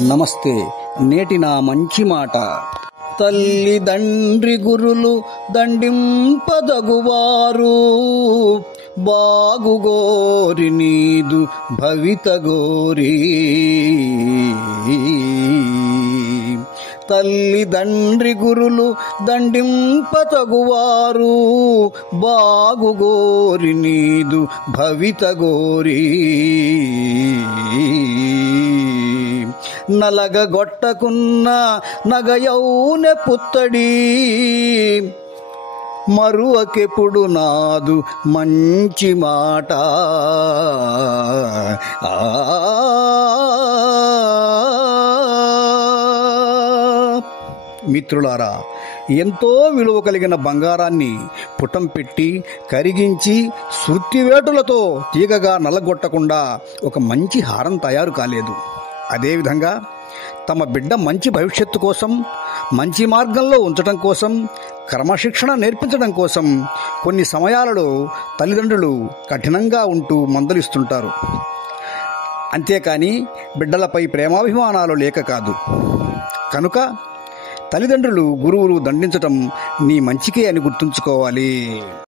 నమస్తే. నేటి నా మంచి మాట. తల్లిదండ్రి గురులు దండింపదగువారు, బాగుగోరి నీదు భవిత గోరి. తల్లిదండ్రి గురులు దండింపతగువారు, బాగుగోరి నీదు భవిత గోరి. నలగగొట్టకున్న నగయౌనె పుత్తడి, మరువకెప్పుడు నాదు మంచి మాట. మిత్రులారా, ఎంతో విలువ కలిగిన బంగారాన్ని పుటం పెట్టి కరిగించి శృత్తివేటులతో తీగగా నలగొట్టకుండా ఒక మంచి హారం తయారు కాలేదు. అదేవిధంగా తమ బిడ్డ మంచి భవిష్యత్తు కోసం, మంచి మార్గంలో ఉంచడం కోసం, క్రమశిక్షణ నేర్పించడం కోసం కొన్ని సమయాలలో తల్లిదండ్రులు కఠినంగా ఉంటూ మందలిస్తుంటారు. అంతేకాని బిడ్డలపై ప్రేమాభిమానాలు లేక కాదు. కనుక తల్లిదండ్రులు, గురువులు దండించటం నీ మంచికే అని గుర్తుంచుకోవాలి.